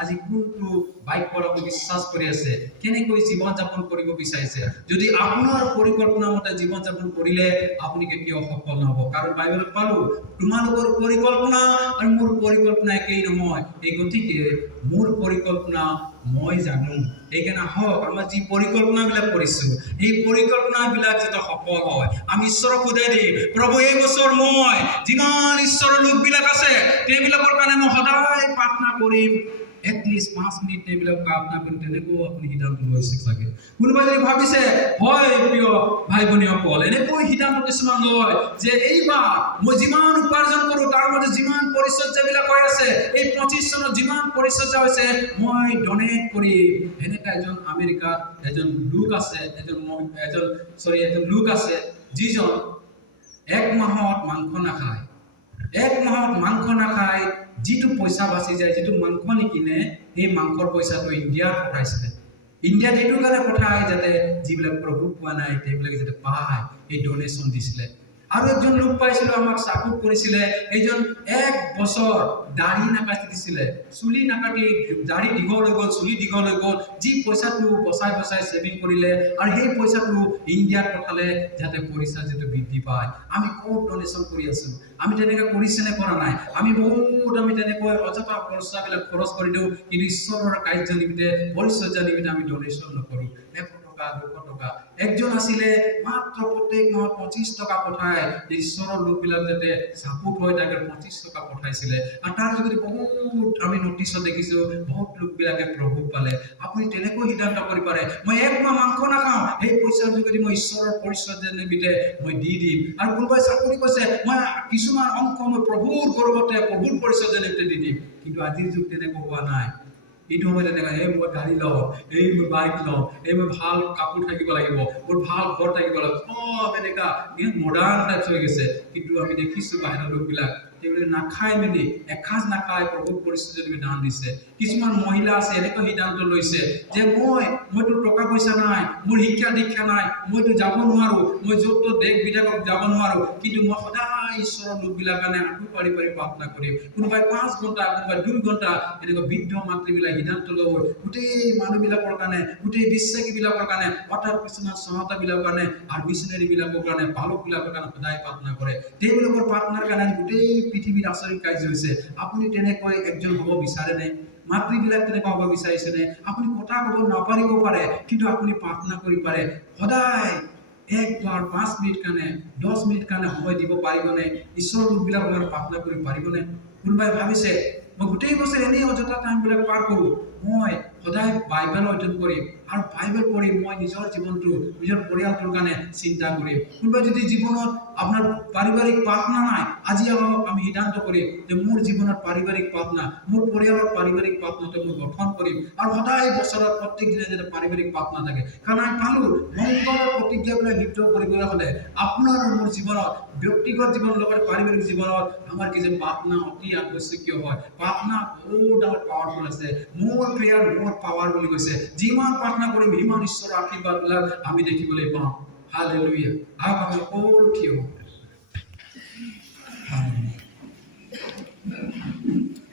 আজি কোনটো বাক্যৰ আপুনি বিশ্বাস কৰি আছে, কেনেকৈ জীৱন যাপন কৰিব বিচাৰিছে। যদি আপোনাৰ পৰিকল্পনা মতে জীৱন যাপন কৰিলে আপুনি কেতিয়াও সফল নহ'ব। কাৰণ বাইবেলত পালো তোমালোকৰ পৰিকল্পনা আৰু মোৰ পৰিকল্পনা একেই নহয়। এই গতিকে মোৰ পৰিকল্পনা মই জানো। সেইকাৰণে হওক আমাৰ যি পৰিকল্পনাবিলাক কৰিছো এই পৰিকল্পনাবিলাক যাতে সফল হয়। আমি ঈশ্বৰক সোধাই দিম, প্ৰভু এই বছৰ মই যিমান ঈশ্বৰৰ লোকবিলাক আছে তেওঁবিলাকৰ কাৰণে মই সদায় প্ৰাৰ্থনা কৰিম। এটলিষ্ট 5 মিনিট এইবিলাক প্ৰাৰ্থনা কৰি তেনেকৈ আপুনি সিদ্ধান্ত লৈছে চাগে। কোনোবাই যদি ভাবিছে হয় প্ৰিয় ভাই ভনীসকল, এনেকৈ সিদ্ধান্ত কিছুমান লয় যে এইবাৰ মই যিমান উপাৰ্জন কৰোঁ তাৰ মাজত যিমান পৰিচৰ্যাবিলাক হৈ আছে, এই 25 চনত যিমান পৰিচৰ্যা হৈছে মই ডনেট কৰিম। এনেকা এজন আমেৰিকাত এজন লোক আছে, এজন লোক আছে যিজন 1 মাহত মাংস নাখায়। 1 মাহত মাংস নাখায়, যিটো পইচা বাচি যায়, যিটো মাংস নিকিনে সেই মাংসৰ পইচাটো ইণ্ডিয়াত পঠাইছিলে। ইণ্ডিয়াত এইটো কাৰণে পঠায় যাতে যিবিলাক প্ৰভু পোৱা নাই সেইবিলাক যাতে পায়, এই ডোনেশ্যন দিছিলে। আৰু একজন লোক পাইছিলো আমাক চাপোৰ্ট কৰিছিলে, এইজন 1 বছৰ দাড়ি নাকাটি দিছিলে, চুলি নাকাটি দাড়ি দীঘল হৈ গ'ল, চুলি দীঘল হৈ গ'ল, যি পইচাটো বচাই বচাই সেভিং কৰিলে আৰু সেই পইচাটো ইণ্ডিয়াত পঠালে যাতে পৰিচৰ্যাটো বৃদ্ধি পায়। আমি ক'ত ডোনেশ্যন কৰি আছো? আমি তেনেকৈ কৰিছেনে কৰা নাই? আমি তেনেকৈ অযথা পইচাবিলাক খৰচ কৰি দিওঁ, কিন্তু ঈশ্বৰৰ কাৰ্য নিমিত্তে পৰিচৰ্যা নিমিত্তে আমি ডোনেশ্যন নকৰোঁ। 100 টকা 200 টকা একজন আছিলে মাত্ৰ প্ৰত্যেক মাহত 25 টকা পঠায়, ঈশ্বৰৰ লোকবিলাক যাতে চাপোৰ্ট হয় তাকে 25 টকা পঠাইছিলে। আৰু তাৰ যোগেদি বহুত আমি নটিছত দেখিছো বহুত লোকবিলাকে প্ৰভু পালে। আপুনি তেনেকৈ সিদ্ধান্ত কৰিব পাৰে, মই 1 মাহ মাংস নাখাওঁ, সেই পইচাৰ যোগেদি মই ঈশ্বৰৰ পৰিচৰ্যা নিমিত্তে মই দি দিম। আৰু কোনোবাই চাকৰি কৈছে মই কিছুমান অংশ মই প্ৰভুৰ গৌৰৱতে প্ৰভুৰ পৰিচৰ্যা নিমিত্তে দি দিম। কিন্তু আজিৰ যুগ তেনেকৈ হোৱা নাই। এইটো সময় তেনেকুৱা মই গাড়ী লওঁ, মই বাইক লওঁ, মই ভাল কাপোৰ থাকিব লাগিব, মোৰ ভাল ঘৰ থাকিব লাগিব, সব এনেকা মডাৰ্ণ টাইপ হৈ গৈছে। কিন্তু আমি দেখিছো বাহিৰৰ লোকবিলাক তেওঁলোকে নাখাই মেলি এসাঁজ নাখাই প্ৰভুৰ পৰিচৰ্যা নিমিত্তে দান দিছে। কিছুমান মহিলা আছে এনেকৈ সিদ্ধান্ত লৈছে যে মইতো টকা পইচা নাই, মোৰ শিক্ষা দীক্ষা নাই, মইতো যাব নোৱাৰো, মই য'ত দেশ বিদেশত যাব নোৱাৰো, কিন্তু মই সদায় ঈশ্বৰৰ লোকবিলাক কাৰণে আঁঠু পাৰি পাৰি প্ৰাৰ্থনা কৰিম। কোনোবাই 5 ঘণ্টা, কোনোবাই 2 ঘণ্টা এনেকুৱা বৃদ্ধ মাতৃবিলাক সিদ্ধান্ত লৈ গোটেই মানুহবিলাকৰ কাৰণে, গোটেই বিশ্বাসীবিলাকৰ কাৰণে, অৰ্থাৎ কিছুমান চহতাবিলাকৰ কাৰণে আৰু মিছনেৰীবিলাকৰ কাৰণে, বালকবিলাকৰ কাৰণে সদায় প্ৰাৰ্থনা কৰে। তেওঁলোকৰ প্ৰাৰ্থনাৰ কাৰণে গোটেই পৃথিৱীত আচৰিত কাৰ্য হৈছে। আপুনি তেনেকৈ একজন হ'ব বিচাৰেনে? মাতৃবিলাক তেনেকুৱা হ'ব বিচাৰিছেনে? আপুনি কথা ক'ব নাপাৰিব পাৰে, কিন্তু আপুনি প্ৰাৰ্থনা কৰিব পাৰে। সদায় একবাৰ 5 মিনিট কাৰণে 10 মিনিট কাৰণে সময় দিব পাৰিবনে? ঈশ্বৰৰ লোকবিলাকৰ কাৰণে প্ৰাৰ্থনা কৰিব পাৰিবনে? কোনোবাই ভাবিছে মই গোটেই বছৰ এনেই অযথা টাইমবিলাক পাৰ কৰোঁ, মই সদায় বাইবেল অধ্যয়ন কৰিম আৰু বাইবেল পঢ়ি মই নিজৰ জীৱনটো, নিজৰ পৰিয়ালটোৰ কাৰণে চিন্তা কৰিম। কোনোবাই যদি জীৱনত আপোনাৰ পাৰিবাৰিক প্ৰাৰ্থনা নাই, আজি আমি সিদ্ধান্ত কৰিম যে মোৰ জীৱনত পাৰিবাৰিক প্ৰাৰ্থনা, মোৰ পৰিয়ালৰ পাৰিবাৰিক প্ৰাৰ্থনাটো মই গঠন কৰিম আৰু সদায় বছৰত প্ৰত্যেক দিনে যাতে পাৰিবাৰিক প্ৰাৰ্থনা থাকে। কাৰণ আমি পালোঁ মংগলৰ প্ৰতিজ্ঞাবিলাক লিপ্ত কৰিবলৈ হ'লে আপোনাৰ আৰু মোৰ জীৱনত, ব্যক্তিগত জীৱনৰ লগত পাৰিবাৰিক জীৱনত আমাৰ কি যে প্ৰাৰ্থনা অতি আৱশ্যকীয় হয়। প্ৰাৰ্থনা বহুত ডাঙৰ পাৱাৰফুল আছে। মোৰ প্ৰেয়াৰ মোৰ পাৱাৰ বুলি কৈছে। যিমান প্ৰাৰ্থনা কৰিম সিমান ঈশ্বৰৰ আশীৰ্বাদবিলাক আমি দেখিবলৈ পাওঁ। হালেলুয়া। আহক আমি সকলো থিয় হওঁ।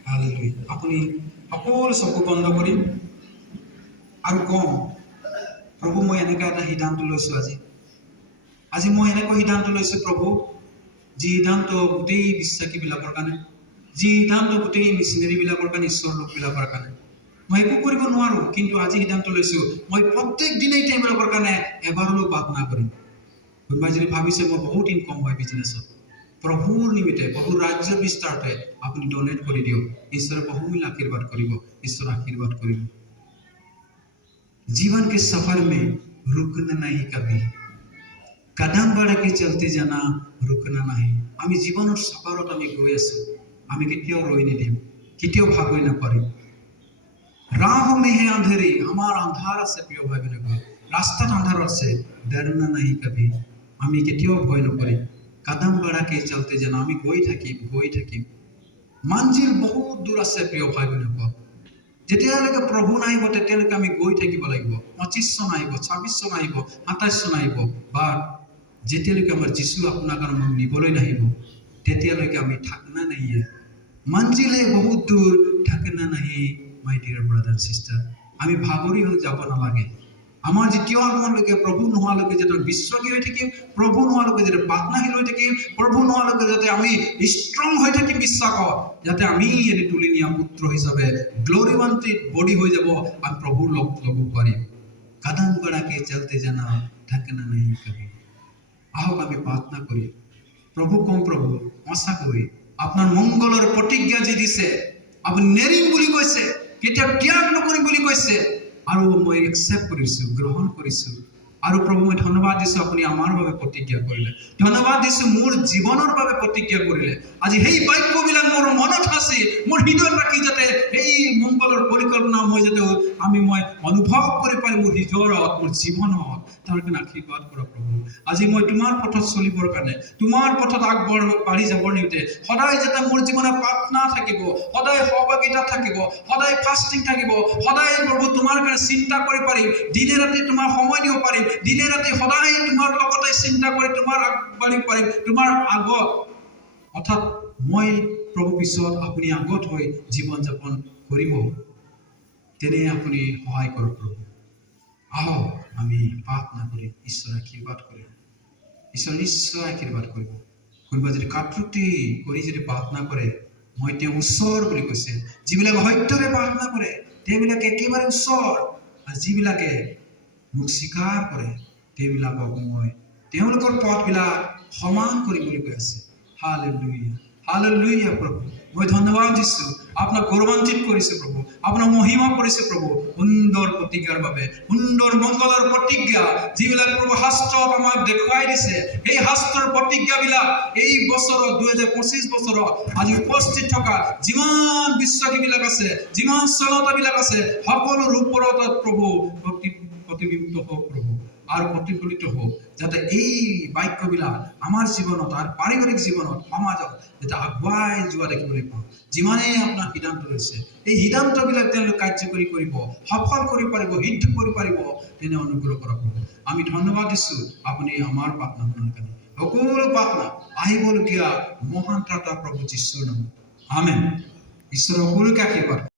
হালেলুয়া। আপুনি সকলো চকু বন্ধ কৰিম আৰু কওঁ, প্ৰভু মই এনেকুৱা এটা সিদ্ধান্ত লৈছোঁ আজি মই এনেকুৱা সিদ্ধান্ত লৈছোঁ প্ৰভু, যি সিদ্ধান্ত গোটেই বিশ্বাসীবিলাকৰ কাৰণে, যি সিদ্ধান্ত গোটেই মিছনেৰীবিলাকৰ কাৰণে, ঈশ্বৰৰ লোকবিলাকৰ কাৰণে। মই একো কৰিব নোৱাৰোঁ, কিন্তু আজি সিদ্ধান্ত লৈছোঁ মই প্ৰত্যেক দিনেই তেওঁলোকৰ কাৰণে এবাৰ হ'লেও প্ৰাৰ্থনা কৰিম। কোনোবাই যদি ভাবিছে মই বহুত ইনকম হয় বিজনেছত, প্ৰভুৰ নিমিত্তে প্ৰভুৰ ৰাজ্য বিস্তাৰতে আপুনি ডনেট কৰি দিয়ক। ঈশ্বৰে বহুমূল্য আশীৰ্বাদ কৰিব, ঈশ্বৰ আশীৰ্বাদ কৰিব। जीवन के सफर में रुकना नहीं कभी, कदम बढ़ा के चलते जाना रुकना नहीं। আমি জীৱনৰ সফৰত আমি গৈ আছো, আমি কেতিয়াও ৰৈ নিদিম, কেতিয়াও ভাগৰি নপৰিম। राह में है अंधेरी, আমাৰ আন্ধাৰ আছে প্ৰিয় ভাই বোনেৰা, ৰাস্তাত আন্ধাৰ আছে, डरना नहीं कभी, আমি কেতিয়াও ভয় নকৰিম। কদম बढ़ा के चलते जाना, আমি গৈ থাকিম। মঞ্জিল বহুত দূৰ আছে প্ৰিয় ভাই বোনেৰা, যেতিয়ালৈকে প্ৰভু নাহিব তেতিয়ালৈকে আমি গৈ থাকিব লাগিব। 25 চন আহিব, 26 চন আহিব, 27 চন আহিব, বা যেতিয়ালৈকে আমাৰ যিশু আপোনাক আৰু মোক নিবলৈ নাহিব তেতিয়ালৈকে আমি থাকনা নাহি। মঞ্জিল হে বহুত দূৰ, থাকনা নাহি my dear brother and sister, আমি ভাগৰি হৈ যাব নালাগে। আমাৰ যেতিয়া আগমনলৈকে প্ৰভু নোহোৱালৈকে যাতে বিশ্বাসী হৈ থাকিম, প্ৰভু নোহোৱালৈকে যাতে প্ৰাৰ্থনাশীল হৈ থাকিম, প্ৰভু নোহোৱালৈকে যাতে আমি ষ্ট্ৰং হৈ থাকিম বিশ্বাসত, যাতে আমি এনে তুলি নিয়া পুত্ৰ হিচাপে গ্লৰিৱান্টিত বডি হৈ যাব, আমি প্ৰভুৰ লগ ল'ব পাৰিম। কদম বঢ়াকে চলতে জানা থকনা নাহি কবি। আহক আমি প্ৰাৰ্থনা কৰি প্ৰভু কম, প্ৰভু সঁচাকৈ আপোনাৰ মংগলৰ প্ৰতিজ্ঞা যি দিছে, আপুনি নেৰিম বুলি কৈছে, কেতিয়াও ত্যাগ নকৰিম বুলি কৈছে, আৰু মই একচেপ্ট কৰিছোঁ, গ্ৰহণ কৰিছোঁ। আৰু প্ৰভু মই ধন্যবাদ দিছোঁ, আপুনি আমাৰ বাবে প্ৰতিজ্ঞা কৰিলে। ধন্যবাদ দিছোঁ মোৰ জীৱনৰ বাবে প্ৰতিজ্ঞা কৰিলে। আজি সেই বাক্যবিলাক মোৰ মনত আছে, মোৰ হৃদয়ত ৰাখি যাতে সেই মংগলৰ পৰিকল্পনা মই অনুভৱ কৰি পাৰিম মোৰ হৃদয়ত, মোৰ জীৱনত। তাৰ কাৰণে আশীৰ্বাদ কৰা প্ৰভু। আজি মই তোমাৰ পথত চলিবৰ কাৰণে, তোমাৰ পথত আগবাঢ়ি যাবৰ নিমিত্তে সদায় যাতে মোৰ জীৱনত প্ৰাৰ্থনা থাকিব, সদায় সহভাগিতা থাকিব, সদায় ফাষ্টিং থাকিব, সদায় প্ৰভু তোমাৰ কাৰণে চিন্তা কৰি পাৰিম, দিনে ৰাতি তোমাৰ সময় দিব পাৰিম, দিনে ৰাতি সদায় তোমাৰ লগতে চিন্তা কৰি তোমাৰ আগবাঢ়িব পাৰিম, তোমাৰ আগত। অৰ্থাৎ মই প্ৰভু পিছত আপুনি আগত হৈ জীৱন যাপন কৰিব, তেনে আপুনি সহায় কৰক প্ৰভু। আহক আমি প্ৰাৰ্থনা কৰি ঈশ্বৰৰ আশীৰ্বাদ কৰিম। ঈশ্বৰ নিশ্চয় আশীৰ্বাদ কৰিব। কোনোবা যদি কাট্ৰুতি কৰি যদি প্ৰাৰ্থনা কৰে, মই তেওঁ ওচৰ বুলি কৈছে। যিবিলাকে সত্যৰে প্ৰাৰ্থনা কৰে তেওঁবিলাকে একেবাৰে ওচৰ, আৰু যিবিলাকে মোক স্বীকাৰ কৰে তেওঁবিলাকক মই তেওঁলোকৰ পথবিলাক সমান কৰিম বুলি কৈ আছে। হালেলুয়া, হালেলুয়া প্ৰভু। মই ধন্যবাদ দিছোঁ, আপোনাক গৌৰৱান্বিত কৰিছোঁ প্ৰভু, আপোনাক মহিমা কৰিছোঁ প্ৰভু, সুন্দৰ প্ৰতিজ্ঞাৰ বাবে, সুন্দৰ মংগলৰ প্ৰতিজ্ঞা যিবিলাক প্ৰভু শাস্ত্ৰত আমাক দেখুৱাই দিছে। সেই শাস্ত্ৰৰ প্ৰতিজ্ঞাবিলাক এই বছৰত 2025 বছৰত আজি উপস্থিত থকা যিমান বিশ্বাসীবিলাক আছে, যিমান শ্ৰোতাবিলাক আছে, সকলোৰ ওপৰত প্ৰভু প্ৰতিবিম্বিত হওক প্ৰভু, আৰু প্ৰতিফলিত হওক, যাতে এই বাক্যবিলাক আমাৰ জীৱনত আৰু পাৰিবাৰিক জীৱনত, সমাজত যাতে আগুৱাই যোৱা দেখিবলৈ পাওঁ। যিমানেই আপোনাৰ সিদ্ধান্ত লৈছে, এই সিদ্ধান্তবিলাক তেওঁলোকে কাৰ্যকৰী কৰিব, সফল কৰিব পাৰিব, সিদ্ধ কৰিব পাৰিব, তেনে অনুগ্ৰহ কৰক। আমি ধন্যবাদ দিছোঁ আপুনি আমাৰ প্ৰাৰ্থনা শুনাৰ কাৰণে। সকলো প্ৰাৰ্থনা আহিবলগীয়া মহান ত্ৰাতা প্ৰভু যীশুৰ নামত, আমেন। ঈশ্বৰৰ সকলোকে আশীৰ্বাদ।